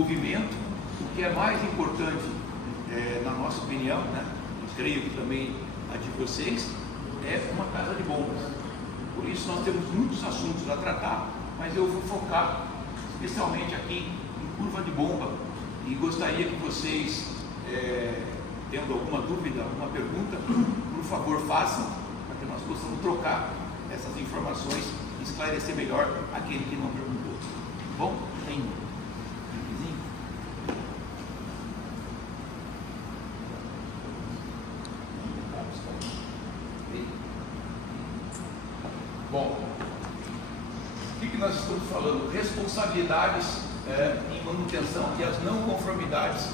envolvimento. O que é mais importante, na nossa opinião, né, e creio que também a de vocês, é uma casa de bombas. Por isso nós temos muitos assuntos a tratar, mas eu vou focar especialmente aqui em curva de bomba, e gostaria que vocês, tendo alguma dúvida, alguma pergunta, por favor façam, para que nós possamos trocar essas informações e esclarecer melhor aquele que não perguntou. Bom, tem vizinho? Bom, o que nós estamos falando? Responsabilidades em manutenção e as não conformidades.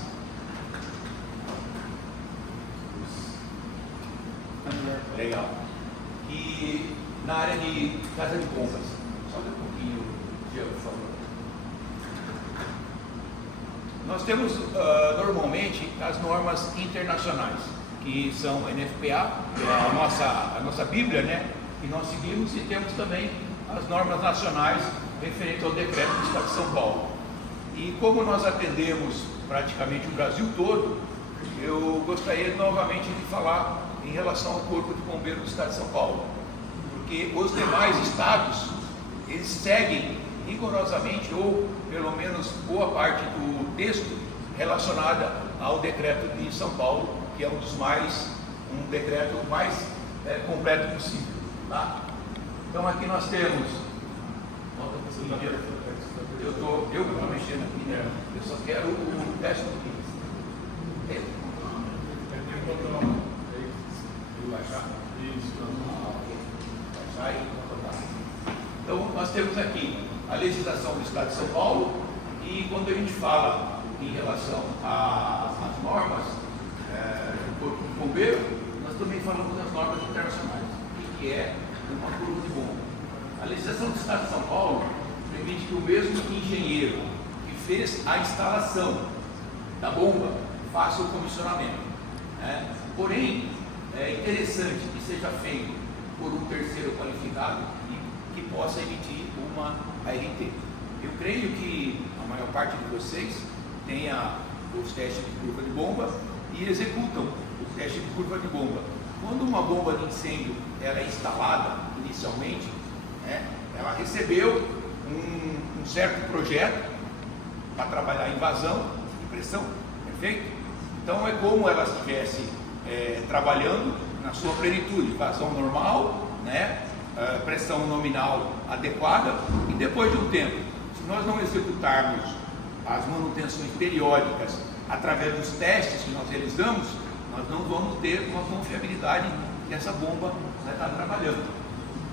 Legal. E na área de casa de bombas, sobe um pouquinho, Diego, por favor. Nós temos normalmente as normas internacionais, que são NFPA, que é a nossa Bíblia, né? Que nós seguimos, e temos também as normas nacionais referentes ao decreto do Estado de São Paulo. E como nós atendemos praticamente o Brasil todo, eu gostaria novamente de falar em relação ao Corpo de Bombeiros do Estado de São Paulo, porque os demais estados, eles seguem rigorosamente, ou pelo menos boa parte do texto relacionada ao decreto de São Paulo, que é um decreto mais completo possível, tá? Então aqui nós temos, eu estou mexendo aqui, né? Eu só quero o teste do que Então nós temos aqui a legislação do Estado de São Paulo, e quando a gente fala em relação às normas do Corpo de Bombeiro, nós também falamos das normas internacionais, que é uma curva de bomba. A legislação do Estado de São Paulo permite que o mesmo engenheiro que fez a instalação da bomba faça o comissionamento, né? Porém, é interessante que seja feito por um terceiro qualificado e que possa emitir uma ART. Eu creio que a maior parte de vocês tenha os testes de curva de bomba e executam o teste de curva de bomba. Quando uma bomba de incêndio ela é instalada inicialmente, né, ela recebeu um certo projeto para trabalhar em vazão e pressão, perfeito? Então é como ela estivesse trabalhando na sua plenitude, vazão normal, né, pressão nominal adequada, e depois de um tempo, se nós não executarmos as manutenções periódicas através dos testes que nós realizamos, nós não vamos ter uma confiabilidade que essa bomba vai estar trabalhando.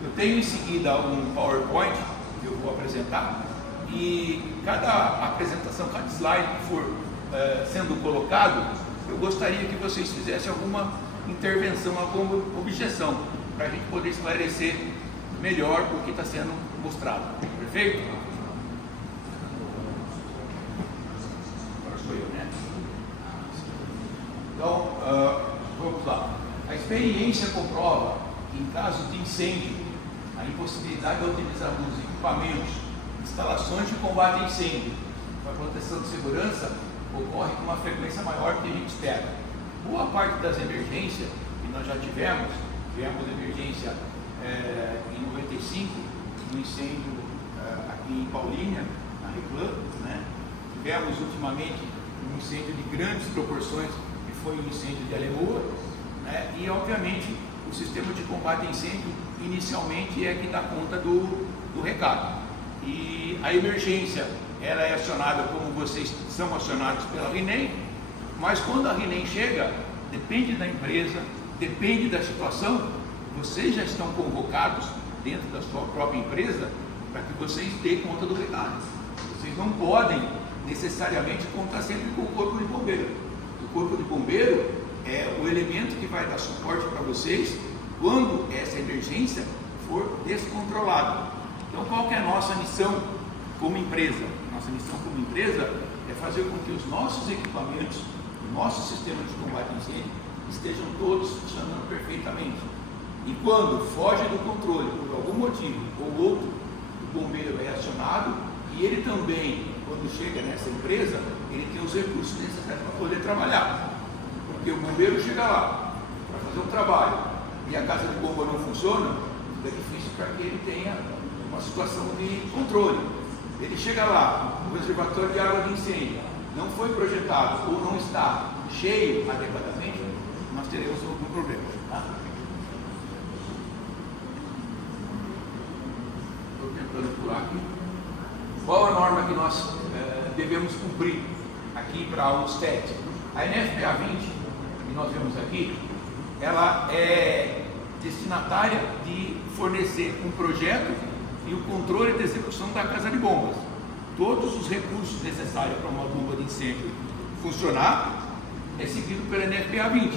Eu tenho em seguida um PowerPoint que eu vou apresentar, e cada apresentação, cada slide que for sendo colocado, eu gostaria que vocês fizessem alguma intervenção, alguma objeção, para a gente poder esclarecer melhor o que está sendo mostrado. Perfeito? Agora sou eu, né? Então, vamos lá. A experiência comprova que, em caso de incêndio, a impossibilidade de utilizar os equipamentos, instalações de combate a incêndio para proteção de segurança ocorre com uma frequência maior do que a gente espera. Boa parte das emergências que nós já tivemos emergência em 95, um incêndio aqui em Paulínia, na Reclame, né? Tivemos ultimamente um incêndio de grandes proporções, que foi o incêndio de Alemoa, né? E obviamente o sistema de combate a incêndio inicialmente é que dá conta do recado. E a emergência ela é acionada como vocês são acionados pela RINEM, mas quando a RINEM chega, depende da empresa, depende da situação, vocês já estão convocados dentro da sua própria empresa para que vocês dêem conta do recado. Vocês não podem necessariamente contar sempre com o Corpo de Bombeiro. O Corpo de Bombeiro é o elemento que vai dar suporte para vocês quando essa emergência for descontrolada. Então, qual que é a nossa missão como empresa? Nossa missão como empresa é fazer com que os nossos equipamentos, o nosso sistema de combate a incêndio estejam todos funcionando perfeitamente. E quando foge do controle por algum motivo ou outro, o bombeiro é acionado, e ele também, quando quando chega nessa empresa, ele tem os recursos necessários para poder trabalhar. Porque o bombeiro chega lá para fazer um trabalho e a casa de bomba não funciona, é difícil para que ele tenha uma situação de controle. Ele chega lá, o reservatório de água de incêndio não foi projetado ou não está cheio adequadamente, nós teremos algum problema. Tá? Estou tentando pular aqui. Qual a norma que nós devemos cumprir aqui para os TET? A NFPA 20, que nós vemos aqui, ela é destinatária de fornecer um projeto e o controle da execução da casa de bombas. Todos os recursos necessários para uma bomba de incêndio funcionar é seguido pela NFPA 20.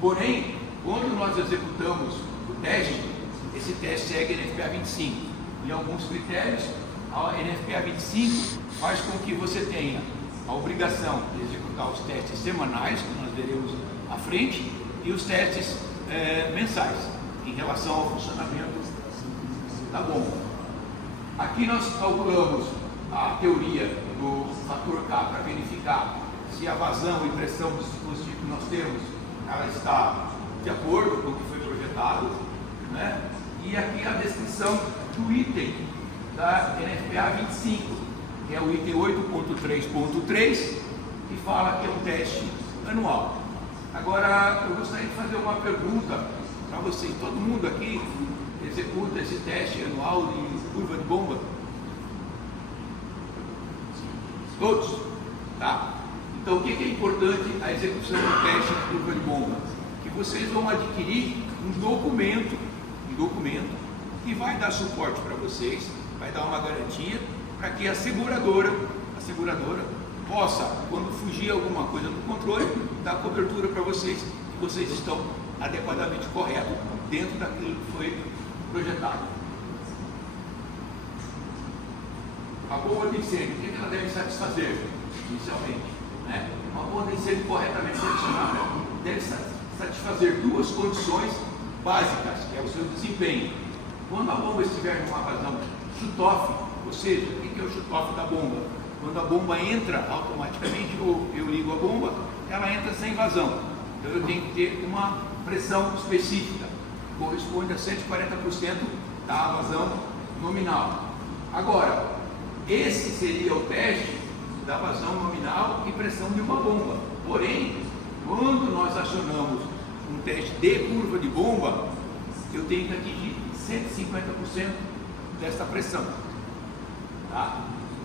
Porém, quando nós executamos o teste, esse teste segue a NFPA 25. Em alguns critérios, a NFPA 25 faz com que você tenha a obrigação de executar os testes semanais, que nós veremos à frente, e os testes mensais, em relação ao funcionamento da bomba. Aqui nós calculamos a teoria do fator K para verificar se a vazão e pressão do dispositivo que nós temos, ela está de acordo com o que foi projetado, né? E aqui a descrição do item da NFPA 25, que é o item 8.3.3, que fala que é um teste anual. Agora, eu gostaria de fazer uma pergunta para vocês. Todo mundo aqui executa esse teste anual de curva de bomba? Todos? Tá. Então, o que é importante a execução do teste de curva de bomba? Que vocês vão adquirir um documento que vai dar suporte para vocês, vai dar uma garantia para que a seguradora possa, quando fugir alguma coisa do controle, dar cobertura para vocês, que vocês estão adequadamente corretos dentro daquilo que foi projetado. A bomba de incêndio, o que ela deve satisfazer inicialmente? Né? Uma bomba de incêndio corretamente selecionada deve satisfazer duas condições básicas, que é o seu desempenho. Quando a bomba estiver numa vazão shutoff, ou seja, o que é o shutoff da bomba? Quando a bomba entra automaticamente, ou eu ligo a bomba, ela entra sem vazão. Então eu tenho que ter uma pressão específica, que corresponde a 140% da vazão nominal. Agora, esse seria o teste da vazão nominal e pressão de uma bomba. Porém, quando nós acionamos um teste de curva de bomba, eu tenho que atingir 150% desta pressão. Tá?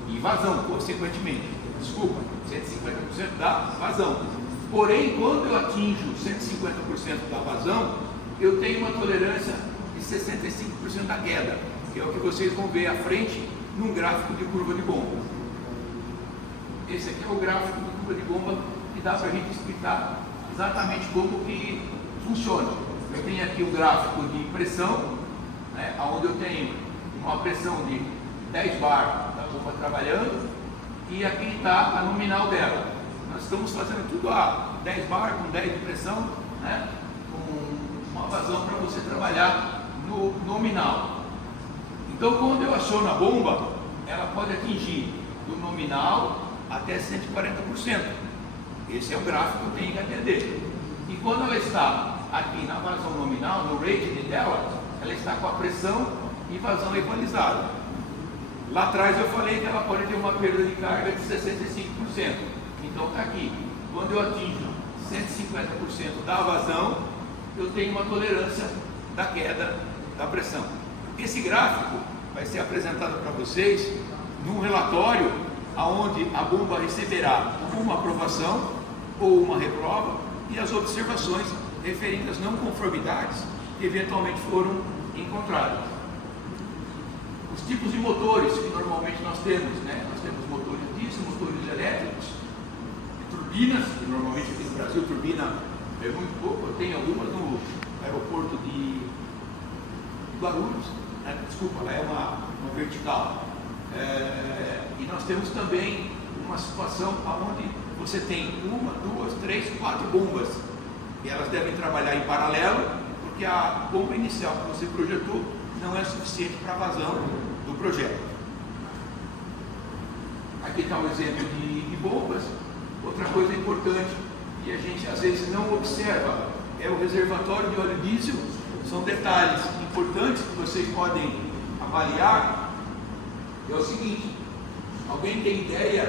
E vazão, consequentemente. Desculpa, 150% da vazão. Porém, quando eu atinjo 150% da vazão, eu tenho uma tolerância de 65% da queda, que é o que vocês vão ver à frente num gráfico de curva de bomba. Esse aqui é o gráfico de curva de bomba que dá para a gente explicar exatamente como que funciona. Eu tenho aqui o gráfico de pressão, né, onde eu tenho uma pressão de 10 bar da bomba trabalhando, e aqui está a nominal dela. Nós estamos fazendo tudo a 10 bar com 10 de pressão, né, com uma vazão para você trabalhar no nominal. Então, quando eu aciono a bomba, ela pode atingir do nominal até 140%. Esse é o gráfico que eu tenho que atender. E quando ela está aqui na vazão nominal, no rating dela, ela está com a pressão e vazão equalizada. Lá atrás eu falei que ela pode ter uma perda de carga de 65%. Então está aqui. Quando eu atinjo 150% da vazão, eu tenho uma tolerância da queda da pressão. Esse gráfico vai ser apresentado para vocês num relatório onde a bomba receberá uma aprovação ou uma reprova e as observações referentes às não conformidades que eventualmente foram encontradas. Os tipos de motores que normalmente nós temos, né? Nós temos motores diesel, motores elétricos, turbinas, que normalmente aqui no Brasil turbina é muito pouco, eu tenho algumas no aeroporto de Guarulhos, né? Desculpa, lá é uma vertical. E nós temos também uma situação onde você tem 1, 2, 3, 4 bombas, e elas devem trabalhar em paralelo, porque a bomba inicial que você projetou não é suficiente para a vazão do projeto. Aqui está um exemplo de bombas. Outra coisa importante que a gente às vezes não observa é o reservatório de óleo diesel. São detalhes importantes que vocês podem avaliar. É o seguinte: alguém tem ideia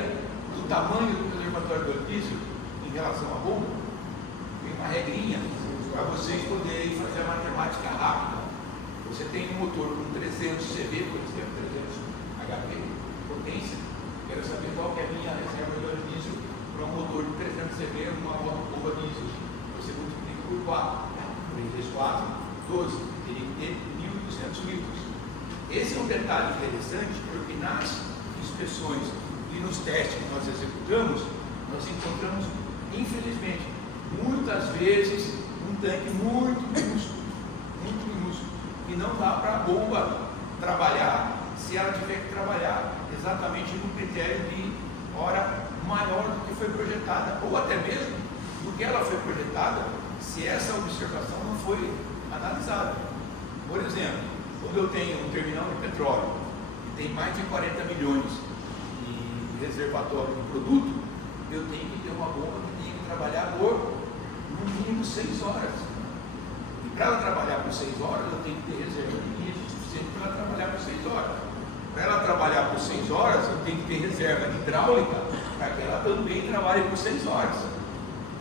do tamanho do reservatório de óleo diesel em relação à bomba? Tem uma regrinha para vocês poderem fazer a matemática rápida. Você tem um motor com 300 CV, por exemplo, 300 HP, potência. Quero saber qual que é a minha reserva de óleo diesel para um motor de 300 CV, uma bomba diesel. Você multiplica por 4, 3 vezes 4, 12. Teria que ter 1.200 litros. Esse é um detalhe interessante, porque nas inspeções e nos testes que nós executamos, nós encontramos, infelizmente, muitas vezes, um tanque muito minúsculo, que não dá para a bomba trabalhar se ela tiver que trabalhar exatamente no critério de hora maior do que foi projetada, ou até mesmo do que ela foi projetada, se essa observação não foi analisada. Por exemplo, quando eu tenho um terminal de petróleo que tem mais de 40 milhões de reservatório de produto, eu tenho que ter uma bomba que tenha que trabalhar por no mínimo 6 horas. E para ela trabalhar por 6 horas, eu tenho que ter reserva de energia suficiente para ela trabalhar por 6 horas. Para ela trabalhar por 6 horas, eu tenho que ter reserva hidráulica para que ela também trabalhe por 6 horas.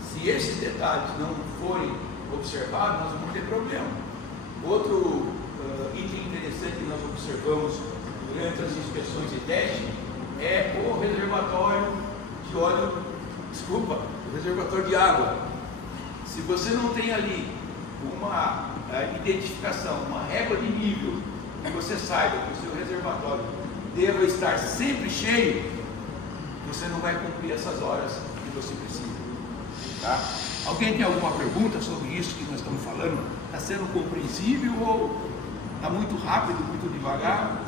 Se esses detalhes não forem observados, nós vamos ter problema. Outro item interessante que nós observamos durante as inspeções e testes é o reservatório de óleo, o reservatório de água. Se você não tem ali uma identificação, uma régua de nível, que você saiba que o seu reservatório deva estar sempre cheio, você não vai cumprir essas horas que você precisa. Tá? Alguém tem alguma pergunta sobre isso que nós estamos falando? Está sendo compreensível ou está muito rápido, muito devagar?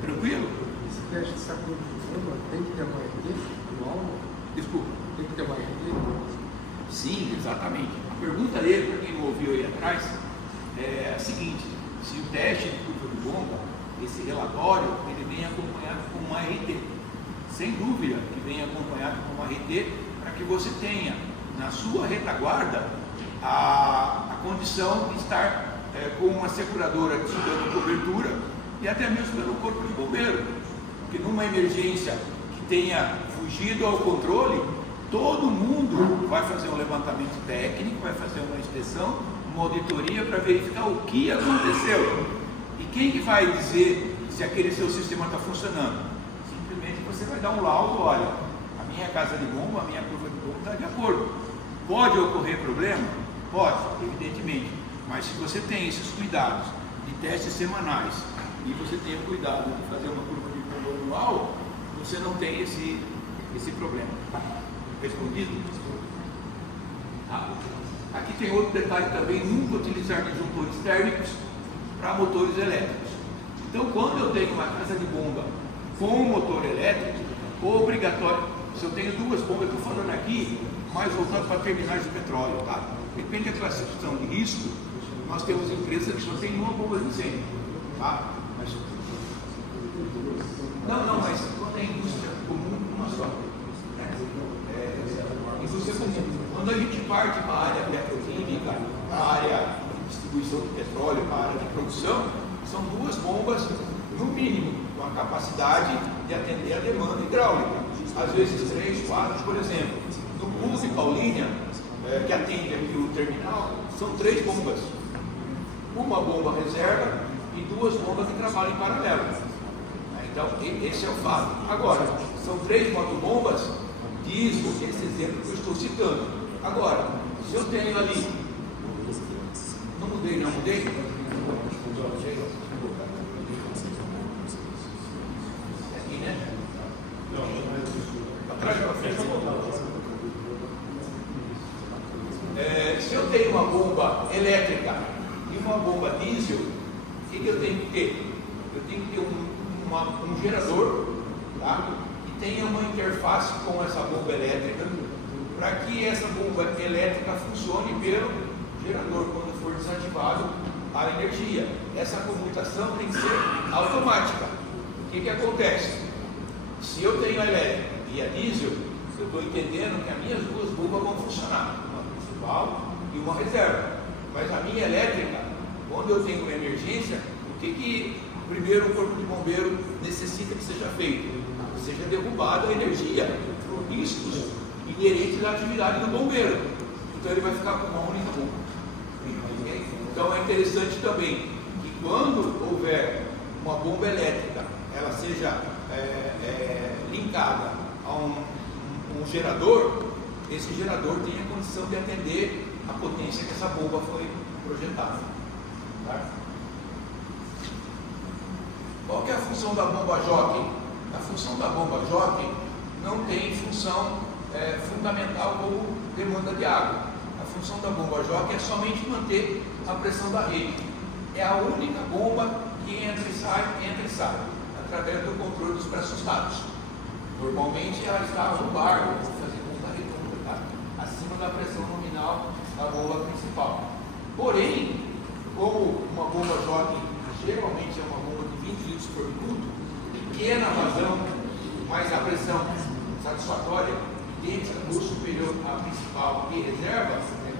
Tranquilo? Esse teste de sacudo de bomba tem que ter uma RD igual? Desculpa. Tem que ter uma RD? Sim, exatamente. A pergunta dele, para quem não ouviu aí atrás, é a seguinte: se o teste de curva de bomba, esse relatório, ele vem acompanhado com uma RT. Sem dúvida que vem acompanhado com uma RT, para que você tenha na sua retaguarda a condição de estar com uma seguradora te dando cobertura e até mesmo pelo corpo de bombeiro. Porque numa emergência que tenha fugido ao controle, todo mundo vai fazer um levantamento técnico, vai fazer uma inspeção, uma auditoria para verificar o que aconteceu. E quem que vai dizer se aquele seu sistema está funcionando? Simplesmente você vai dar um laudo: olha, a minha casa de bomba, a minha curva de bomba está de acordo. Pode ocorrer problema? Pode, evidentemente. Mas se você tem esses cuidados de testes semanais e você tem o cuidado de fazer uma curva de bomba anual, você não tem esse problema. Respondido? Aqui tem outro detalhe também: nunca utilizar disjuntores térmicos para motores elétricos. Então, quando eu tenho uma casa de bomba com um motor elétrico, obrigatório, se eu tenho duas bombas, eu estou falando aqui mais voltado para terminais de petróleo, tá? Depende da classificação de risco, nós temos empresas que só tem uma bomba de incêndio, tá? Mas quando é indústria comum, uma só. Indústria comum. Quando a gente parte para a área petroquímica, para a área de distribuição de petróleo, para a área de produção, são duas bombas, no mínimo, com a capacidade de atender a demanda hidráulica. Às vezes 3, 4, por exemplo. No pool de Paulínia, que atende aqui o terminal, são 3 bombas. Uma bomba reserva e 2 bombas que trabalham em paralelo. Então, esse é o fato. Agora, são 3 motobombas diesel, esse exemplo que eu estou citando. Agora, se eu tenho ali, não mudei? Aqui, né? Atrás para frente. Se eu tenho uma bomba elétrica e uma bomba diesel, o que eu tenho que ter? Eu tenho que ter um gerador, tá? Que tenha uma interface com essa bomba elétrica, para que essa bomba elétrica funcione pelo gerador quando for desativado a energia. Essa comutação tem que ser automática. O que acontece? Se eu tenho a elétrica e a diesel, eu estou entendendo que as minhas duas bombas vão funcionar, uma principal e uma reserva. Mas a minha elétrica, quando eu tenho uma emergência, o que primeiro o corpo de bombeiro necessita que seja feito? Que seja derrubada a energia, riscos inerentes à atividade do bombeiro. Então ele vai ficar com uma única bomba. Então é interessante também que quando houver uma bomba elétrica, ela seja linkada a um gerador, esse gerador tenha condição de atender a potência que essa bomba foi projetada. Tá? Qual que é a função da bomba jockey? A função da bomba jockey não tem função fundamental como demanda de água. A função da bomba jockey é somente manter a pressão da rede. É a única bomba que entra e sai, através do controle dos pressusstados. Normalmente ela está no bar, vamos fazer bomba redonda, tá? Acima da pressão nominal da bomba principal. Porém, como uma bomba jockey geralmente é uma bomba de 20 litros por minuto, pequena vazão, mas a pressão satisfatória idêntica ou superior à principal e reserva,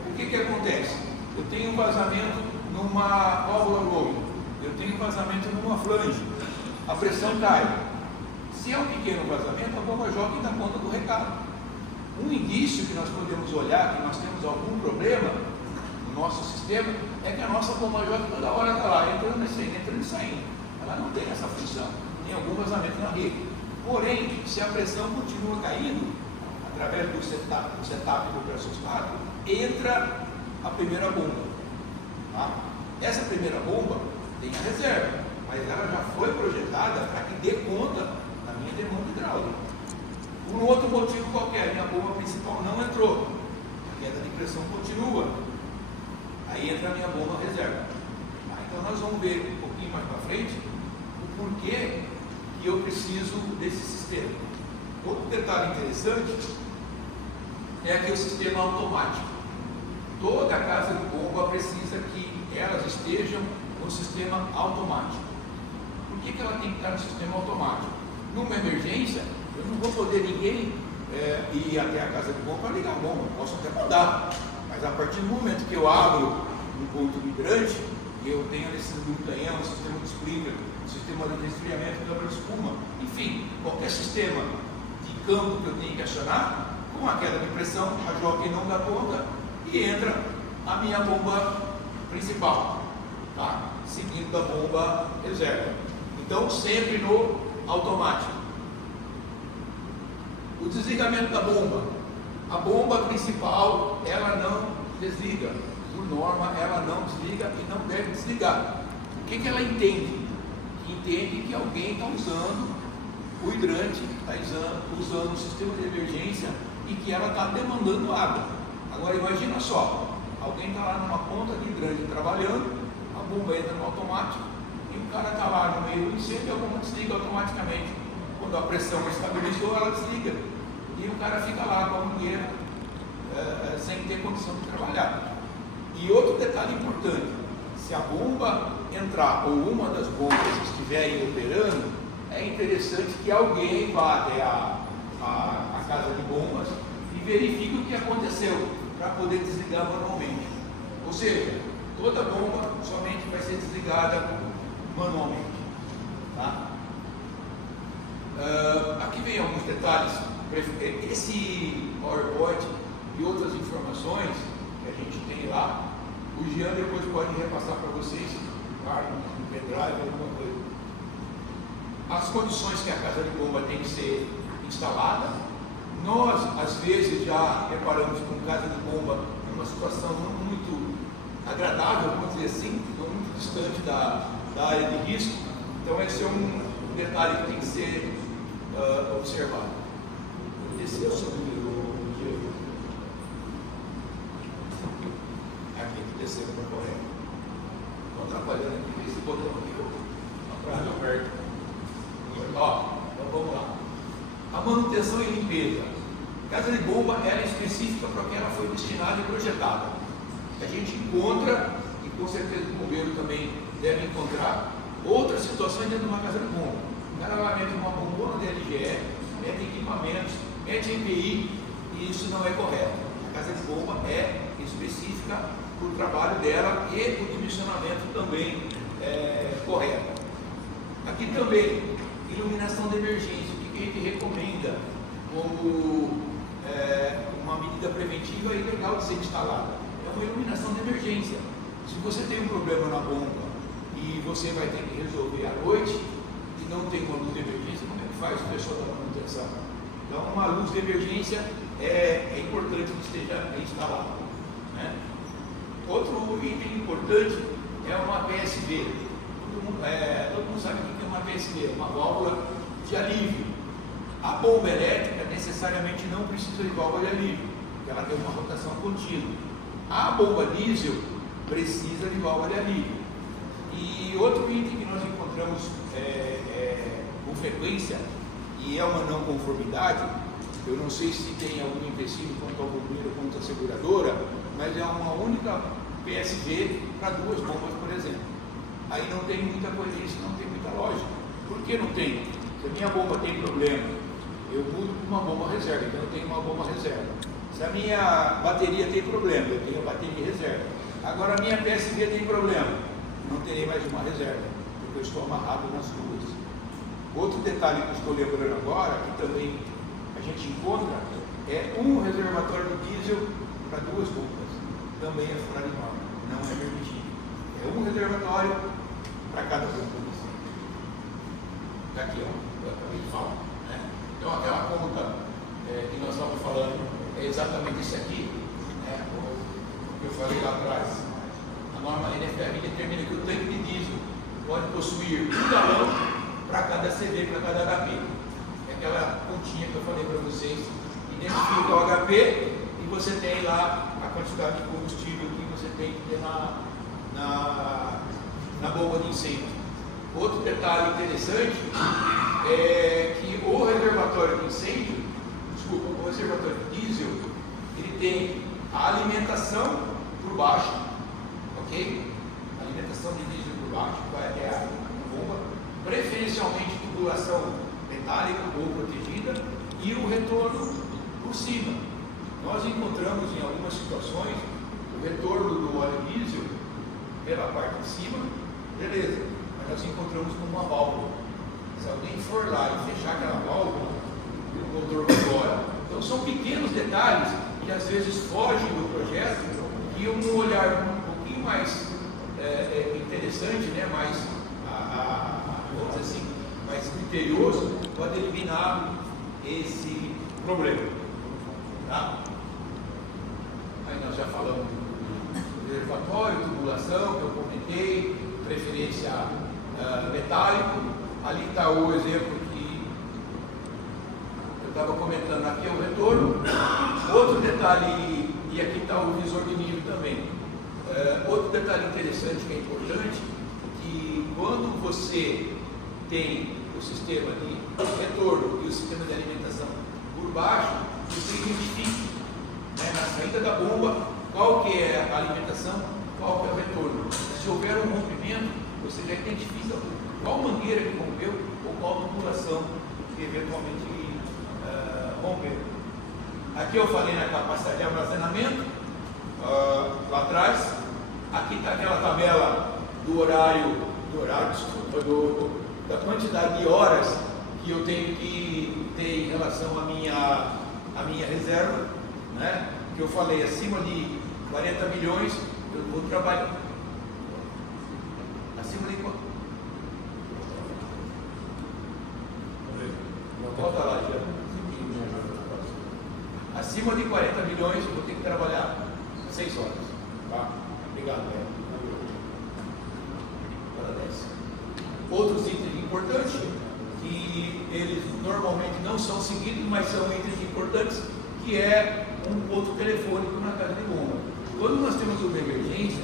o que acontece? Eu tenho um vazamento numa válvula low, eu tenho um vazamento numa flange, a pressão cai. Se é um pequeno vazamento, a bomba jockey dá conta do recado. Um indício que nós podemos olhar que nós temos algum problema no nosso sistema é que a nossa bomba jockey toda hora está lá, entrando e saindo. Ela não tem essa função, tem algum vazamento na rede. Porém, se a pressão continua caindo, através do setup do pressusstato, entra a primeira bomba. Tá? Essa primeira bomba tem a reserva, mas ela já foi projetada para que dê conta da minha demanda hidráulica. Por um outro motivo qualquer, a minha bomba principal não entrou, a queda de pressão continua, aí entra a minha bomba reserva. Tá? Então nós vamos ver um pouquinho mais para frente o porquê que eu preciso desse sistema. Outro detalhe interessante é aqui o sistema automático. Toda casa de bomba precisa que elas estejam no sistema automático. Por que ela tem que estar no sistema automático? Numa emergência, eu não vou poder ninguém ir até a casa de bomba para ligar a bomba. Posso até mandar, mas a partir do momento que eu abro um ponto hidrante, eu tenho nesse montanhão, um sistema de sprinkler, um sistema de resfriamento, câmara de espuma, enfim, qualquer sistema de campo que eu tenho que acionar, com a queda de pressão, a jockey não dá conta e entra a minha bomba principal, tá? Seguindo da bomba reserva. Então, sempre no automático. O desligamento da bomba. A bomba principal, ela não desliga. Por norma, ela não desliga e não deve desligar. O que ela entende? Entende que alguém está usando o hidrante, está usando o sistema de emergência e que ela está demandando água. Agora imagina só, alguém está lá numa ponta de hidrante trabalhando, a bomba entra no automático e o cara está lá no meio do incêndio e a bomba desliga automaticamente. Quando a pressão estabilizou, ela desliga. E o cara fica lá com a mangueira sem ter condição de trabalhar. E outro detalhe importante, se a bomba entrar ou uma das bombas estiverem operando, é interessante que alguém vá até a casa de bombas e verifique o que aconteceu, para poder desligar manualmente. Ou seja, toda bomba somente vai ser desligada manualmente. Tá? Aqui vem alguns detalhes. Esse PowerPoint e outras informações que a gente tem lá, o Jean depois pode repassar para vocês, claro, no pendrive, alguma coisa. As condições que a casa de bomba tem que ser instalada. Nós, às vezes, já reparamos com casa de bomba numa situação não muito agradável, vamos dizer assim, não muito distante da área de risco. Então, esse é um detalhe que tem que ser observado. Desceu sobre o Diego. Aqui, desceu para correr. Estou atrapalhando aqui, esse botão aqui, para perto. Ó, então vamos lá. A manutenção e limpeza. A casa de bomba ela é específica para que ela foi destinada e projetada. A gente encontra, e com certeza o bombeiro também deve encontrar, outras situações dentro de uma casa de bomba. O cara vai meter uma bombona de LGE, equipamentos, mete EPI, e isso não é correto. A casa de bomba é específica para o trabalho dela e o dimensionamento também é correto. Aqui também, iluminação de emergência, o que a gente recomenda como uma medida preventiva e legal de ser instalada? É uma iluminação de emergência. Se você tem um problema na bomba e você vai ter que resolver à noite e não tem uma luz de emergência, como é que faz o pessoal da manutenção? Então, uma luz de emergência é importante que esteja instalada, né? Outro item importante é uma PSV. Todo mundo sabe o que é uma PSV, uma válvula de alívio. A bomba elétrica necessariamente não precisa de válvula de alívio, porque ela tem uma rotação contínua. A bomba diesel precisa de válvula de alívio. E outro item que nós encontramos com frequência, e é uma não conformidade, eu não sei se tem algum empecilho quanto ao bombeiro ou quanto à seguradora, mas é uma única PSV para duas bombas, por exemplo. Aí não tem muita coerência, não tem muita lógica. Por que não tem? Se a minha bomba tem problema, eu mudo para uma bomba reserva, então eu tenho uma bomba reserva. Se a minha bateria tem problema, eu tenho a bateria reserva. Agora a minha PSV tem problema, não terei mais uma reserva, porque eu estou amarrado nas duas. Outro detalhe que eu estou lembrando agora, que também a gente encontra, é um reservatório de diesel para duas bombas. Também é fora de norma, não é permitido. É um reservatório para cada bomba. Aqui, ó, eu acabei de falar, né? Então aquela conta que nós estamos falando é exatamente isso aqui, né? O que eu falei lá atrás. A norma NFR determina que o tanque de diesel pode possuir 1 galão para cada CV, para cada HP. É aquela continha que eu falei para vocês. Identifica o HP e você tem lá a quantidade de combustível que você tem que ter na bomba de incêndio. Outro detalhe interessante é que o reservatório de incêndio, o reservatório de diesel, ele tem a alimentação por baixo, ok? A alimentação de diesel por baixo, é a bomba, preferencialmente tubulação metálica ou protegida, e o retorno por cima. Nós encontramos em algumas situações o retorno do óleo diesel pela parte de cima, beleza, mas nós encontramos com uma válvula. Se alguém for lá e fechar aquela válvula, o motor vai embora. Então são pequenos detalhes que às vezes fogem do projeto e um olhar um pouquinho mais interessante, né? Mais, vamos dizer assim, mais criterioso, pode eliminar esse problema. Tá? Aí nós já falamos do reservatório, tubulação, que eu comentei, preferência metálico. Ali está o exemplo que eu estava comentando, aqui é o retorno. Outro detalhe, e aqui está o visor de nível também. Outro detalhe interessante que é importante, que quando você tem o sistema de retorno e o sistema de alimentação por baixo, você identifica, né, na saída da bomba qual que é a alimentação, qual que é o retorno. Se houver um rompimento, você já identifica qual mangueira que rompeu ou qual tubulação que eventualmente rompeu. Aqui eu falei na capacidade de armazenamento, lá atrás. Aqui está aquela tabela do horário, da quantidade de horas que eu tenho que ter em relação à minha reserva, né? Que eu falei, acima de 40 milhões, eu vou trabalhar. Acima de quanto? Volta lá, já. Acima de 40 milhões, eu vou ter que trabalhar 6 horas. Tá? Obrigado, velho. Para 10. Outros itens importantes, que eles normalmente não são seguidos, mas são itens importantes, que é um ponto telefônico na casa de bomba. Quando nós temos uma emergência,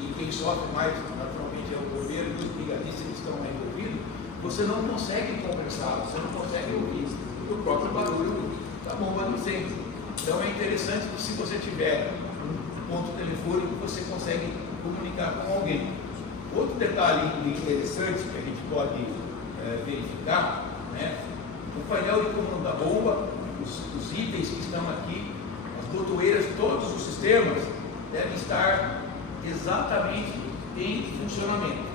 e quem sofre mais naturalmente é o bombeiro e os brigadistas que estão aí envolvidos, você não consegue conversar, você não consegue ouvir o próprio barulho da bomba do incêndio. Então é interessante que, se você tiver um ponto telefônico, você consegue comunicar com alguém. Outro detalhe interessante que a gente pode verificar, né? O painel de comando da bomba sistemas devem estar exatamente em funcionamento.